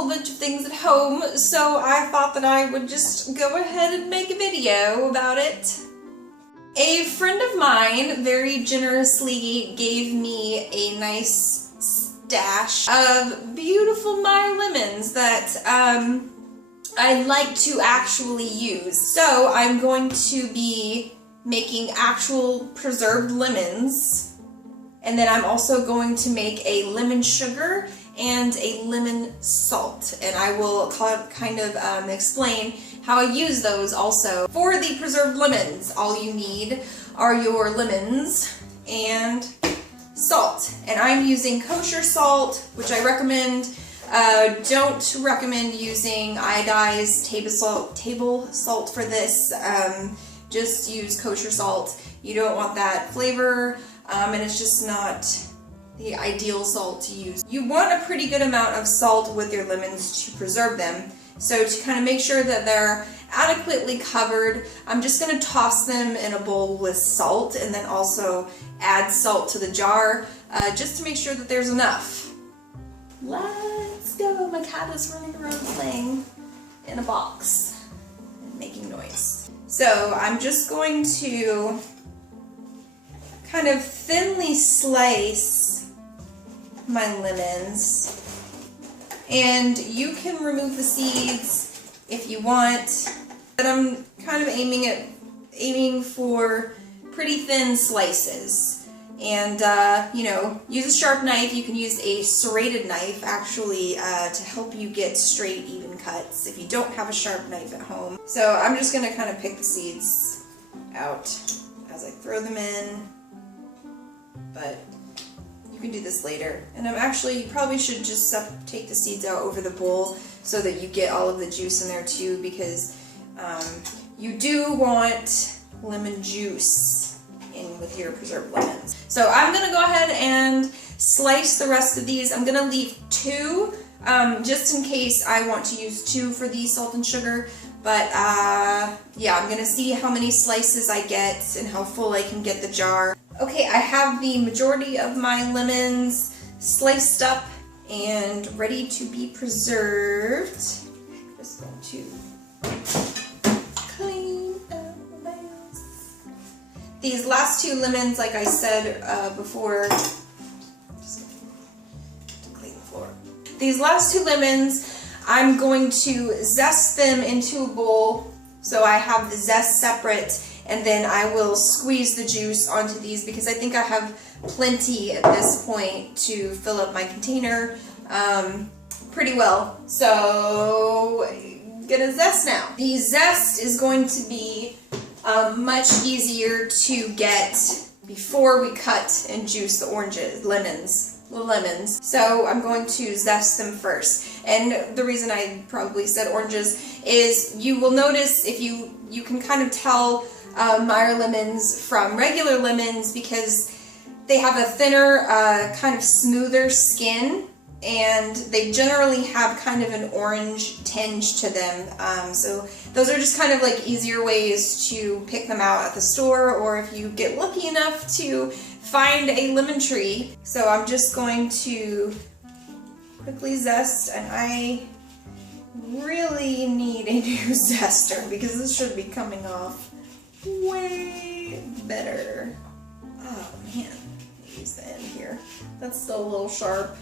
whole bunch of things at home, so I thought that I would just go ahead and make a video about it. A friend of mine very generously gave me a nice stash of beautiful Meyer lemons that I like to actually use. So I'm going to be making actual preserved lemons, and then I'm also going to make a lemon sugar and a lemon salt, and I will kind of explain how I use those also. For the preserved lemons, all you need are your lemons and salt, and I'm using kosher salt, which I recommend. Don't recommend using iodized table salt for this. Just use kosher salt. You don't want that flavor, and it's just not the ideal salt to use. You want a pretty good amount of salt with your lemons to preserve them. So to kind of make sure that they're adequately covered, I'm just going to toss them in a bowl with salt and then also add salt to the jar just to make sure that there's enough. Let's go. My cat is running around playing in a box and making noise. So I'm just going to kind of thinly slice my lemons, and you can remove the seeds if you want, but I'm kind of aiming for pretty thin slices. And you know, use a sharp knife. You can use a serrated knife actually to help you get straight, even cuts if you don't have a sharp knife at home. So I'm just going to kind of pick the seeds out as I throw them in, but you can do this later. And you probably should just take the seeds out over the bowl so that you get all of the juice in there too, because you do want lemon juice in with your preserved lemons. So I'm going to go ahead and slice the rest of these. I'm going to leave 2 just in case I want to use 2 for the salt and sugar. But yeah, I'm going to see how many slices I get and how full I can get the jar. Okay, I have the majority of my lemons sliced up and ready to be preserved. Just going to clean up the mess. These last 2 lemons, like I said before, just to clean the floor. These last 2 lemons, I'm going to zest them into a bowl, so I have the zest separate, and then I will squeeze the juice onto these because I think I have plenty at this point to fill up my container pretty well. So I'm gonna zest now. The zest is going to be much easier to get before we cut and juice the lemons. So I'm going to zest them first. And the reason I probably said oranges is you will notice if you can kind of tell Meyer lemons from regular lemons because they have a thinner, kind of smoother skin, and they generally have kind of an orange tinge to them. So those are just kind of like easier ways to pick them out at the store, or if you get lucky enough to find a lemon tree. So I'm just going to quickly zest, and I really need a new zester because this should be coming off way better. Oh man, use the end here. That's still a little sharp.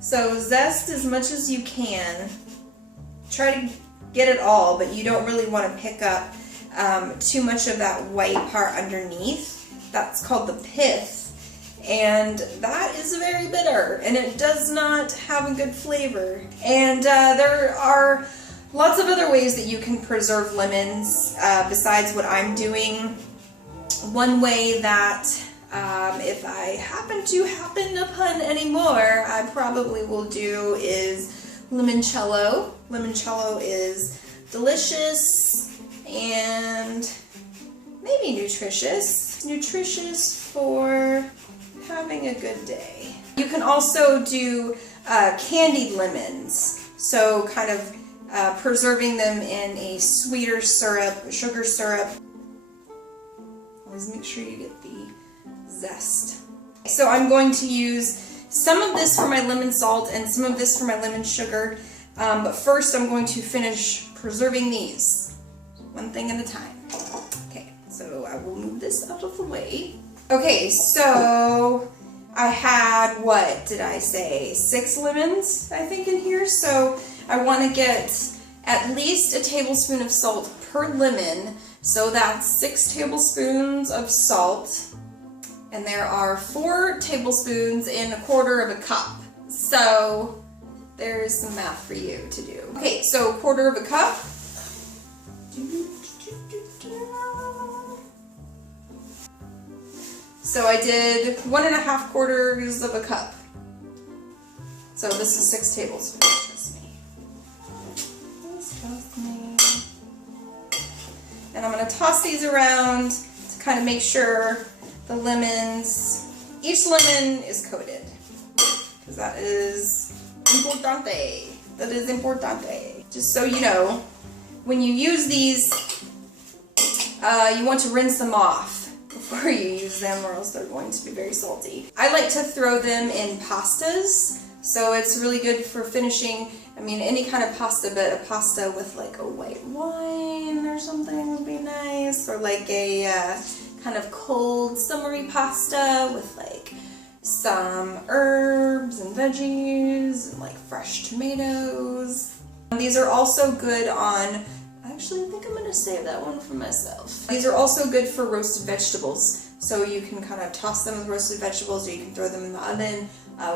So zest as much as you can. Try to get it all, but you don't really want to pick up too much of that white part underneath. That's called the pith, and that is very bitter, and it does not have a good flavor. And there are lots of other ways that you can preserve lemons besides what I'm doing. One way that if I happen upon any more, I probably will do is limoncello. Limoncello is delicious and maybe nutritious. Nutritious for having a good day. You can also do candied lemons, so kind of preserving them in a sweeter syrup, sugar syrup. Always make sure you get the zest. So I'm going to use some of this for my lemon salt and some of this for my lemon sugar. But first I'm going to finish preserving these, one thing at a time. Okay, so I will move this out of the way. Okay, so I had, what did I say, 6 lemons, I think, in here. So I want to get at least a tablespoon of salt per lemon. So that's 6 tablespoons of salt. And there are 4 tablespoons in 1/4 of a cup. So there's some math for you to do. Okay, so 1/4 of a cup. So I did 1½ quarters of a cup. So this is 6 tablespoons, trust me. Just trust me. And I'm going to toss these around to kind of make sure the lemons, each lemon is coated. Because that is importante. That is importante. Just so you know, when you use these, you want to rinse them off before you use them, or else they're going to be very salty. I like to throw them in pastas, so it's really good for finishing. I mean, any kind of pasta, but a pasta with like a white wine or something would be nice, or like a kind of cold summery pasta with like some herbs and veggies and like fresh tomatoes. These are also good on, actually, I think I'm going to save that one for myself. These are also good for roasted vegetables. So you can kind of toss them with roasted vegetables, or you can throw them in the oven.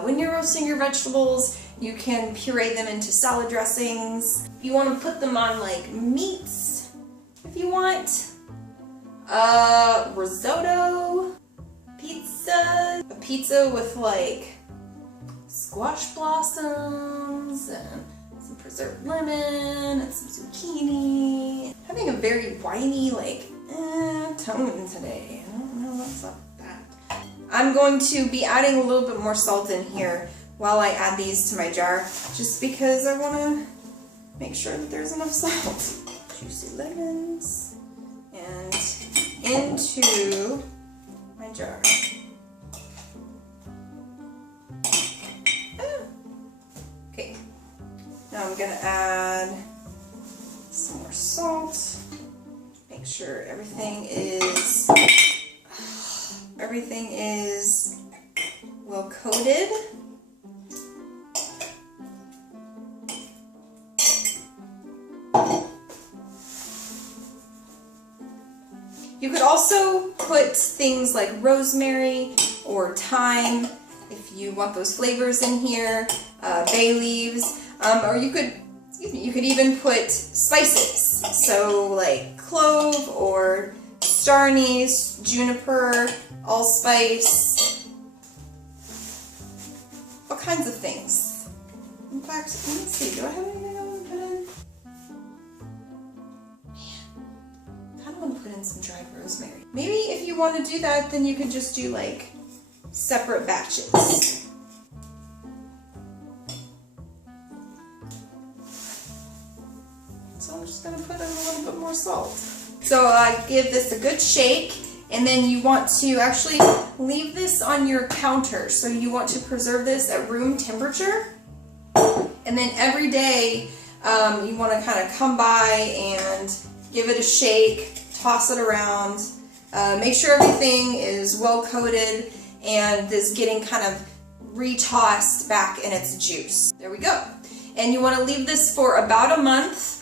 When you're roasting your vegetables, you can puree them into salad dressings. If you want to put them on like meats, if you want. Risotto, pizza. A pizza with like squash blossoms and some preserved lemon and some zucchini. Having a very winey, like, tone today. I don't know what's up with that. I'm going to be adding a little bit more salt in here while I add these to my jar, just because I want to make sure that there's enough salt. Juicy lemons and into my jar. Okay. Now I'm gonna add some more salt. Make sure everything is well coated. You could also put things like rosemary or thyme if you want those flavors in here, bay leaves, or you could even put spices, so like clove or star anise, juniper, allspice, all kinds of things. In fact, let me see, do I have anything I want to put in? Man, I kind of want to put in some dried rosemary. Maybe if you want to do that, then you could just do like separate batches. So I'm just going to put in a little bit more salt. So I give this a good shake, and then you want to actually leave this on your counter. So you want to preserve this at room temperature, and then every day you want to kind of come by and give it a shake, toss it around, make sure everything is well coated and is getting kind of retossed back in its juice. There we go. And you want to leave this for about a month.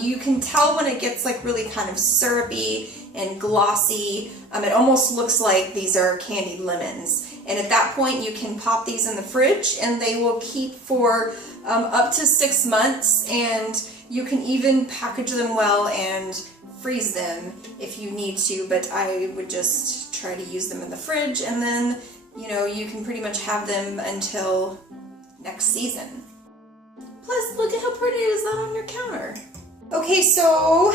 You can tell when it gets like really kind of syrupy and glossy. It almost looks like these are candied lemons. And at that point you can pop these in the fridge and they will keep for up to 6 months, and you can even package them well and freeze them if you need to, but I would just try to use them in the fridge, and then, you know, you can pretty much have them until next season. Plus, look at how pretty is that on your counter. Okay, so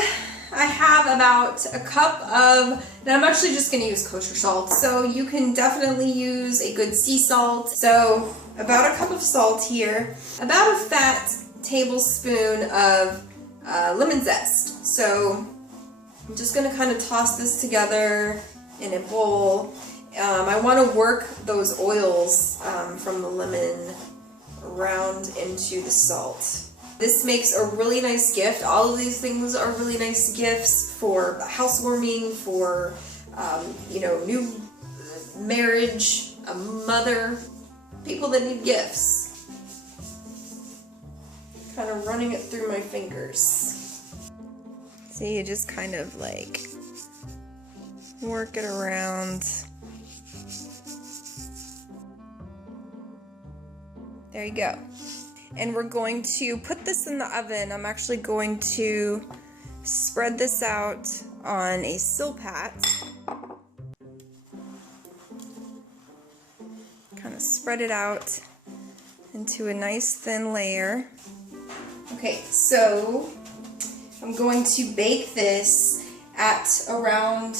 I have about a cup of, and I'm actually just going to use kosher salt, so you can definitely use a good sea salt. So about a cup of salt here, about a fat tablespoon of lemon zest. So I'm just going to kind of toss this together in a bowl. I want to work those oils from the lemon around into the salt. This makes a really nice gift. All of these things are really nice gifts for housewarming, for, you know, new marriage, a mother, people that need gifts. Kind of running it through my fingers. See, you just kind of like work it around. There you go. And we're going to put this in the oven. I'm actually going to spread this out on a silpat. Kind of spread it out into a nice thin layer. Okay, so I'm going to bake this at around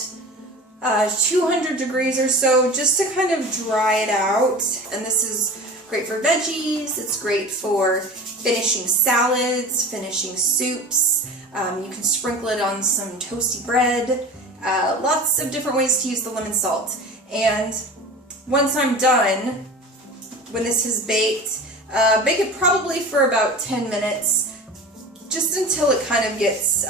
200 degrees or so, just to kind of dry it out. And this is great for veggies, it's great for finishing salads, finishing soups. You can sprinkle it on some toasty bread. Lots of different ways to use the lemon salt. And once I'm done, when this is baked, bake it probably for about 10 minutes, just until it kind of gets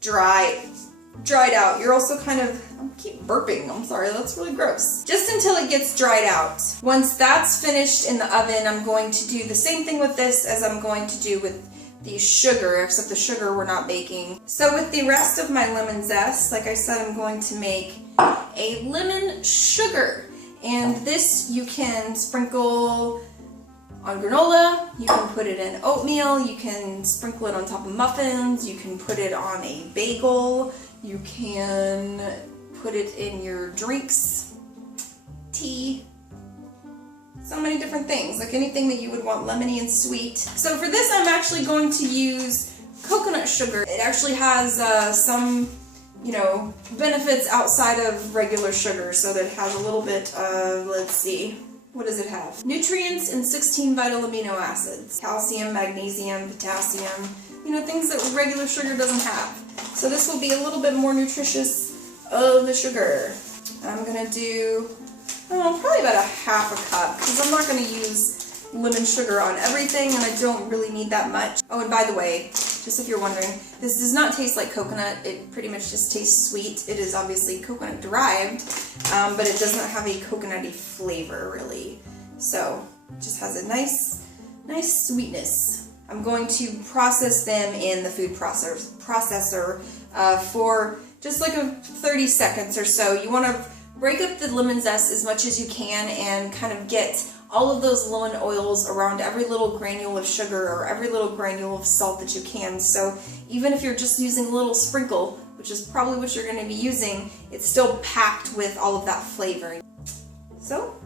dried out. You're also kind of, I keep burping, I'm sorry, that's really gross. Just until it gets dried out. Once that's finished in the oven, I'm going to do the same thing with this as I'm going to do with the sugar, except the sugar we're not baking. So with the rest of my lemon zest, like I said, I'm going to make a lemon sugar. And this you can sprinkle on granola, you can put it in oatmeal, you can sprinkle it on top of muffins, you can put it on a bagel, you can put it in your drinks, tea, so many different things, like anything that you would want lemony and sweet. So for this I'm actually going to use coconut sugar. It actually has some, you know, benefits outside of regular sugar, so that it has a little bit of, let's see, what does it have? Nutrients and 16 vital amino acids. Calcium, magnesium, potassium, you know, things that regular sugar doesn't have. So this will be a little bit more nutritious of the sugar. I'm gonna do, probably about a half a cup, because I'm not gonna use lemon sugar on everything, and I don't really need that much. Oh, and by the way, just if you're wondering, this does not taste like coconut. It pretty much just tastes sweet. It is obviously coconut derived, but it doesn't have a coconutty flavor really. So it just has a nice sweetness. I'm going to process them in the food processor for just like 30 seconds or so. You want to break up the lemon zest as much as you can and kind of get all of those lemon oils around every little granule of sugar or every little granule of salt that you can. So even if you're just using a little sprinkle, which is probably what you're going to be using, it's still packed with all of that flavor. So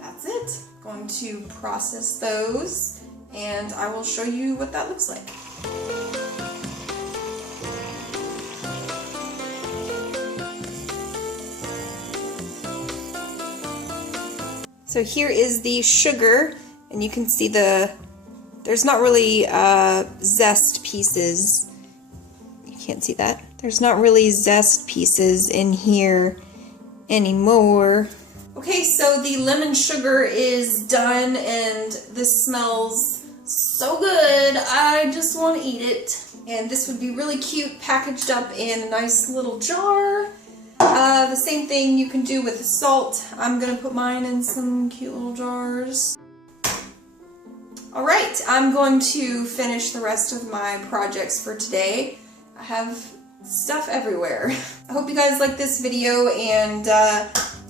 that's it. I'm going to process those and I will show you what that looks like. So here is the sugar, and you can see there's not really zest pieces. You can't see that. There's not really zest pieces in here anymore. Okay, so the lemon sugar is done, and this smells so good. I just want to eat it. And this would be really cute packaged up in a nice little jar. The same thing you can do with the salt. I'm gonna put mine in some cute little jars. Alright, I'm going to finish the rest of my projects for today. I have stuff everywhere. I hope you guys like this video and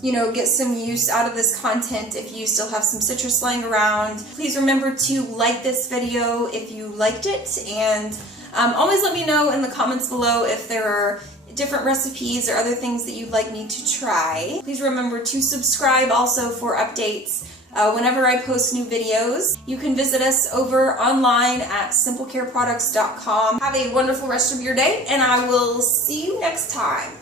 you know, get some use out of this content. If you still have some citrus lying around, please remember to like this video if you liked it, and always let me know in the comments below if there are different recipes or other things that you'd like me to try. Please remember to subscribe also for updates whenever I post new videos. You can visit us over online at simplecareproducts.com. Have a wonderful rest of your day, and I will see you next time.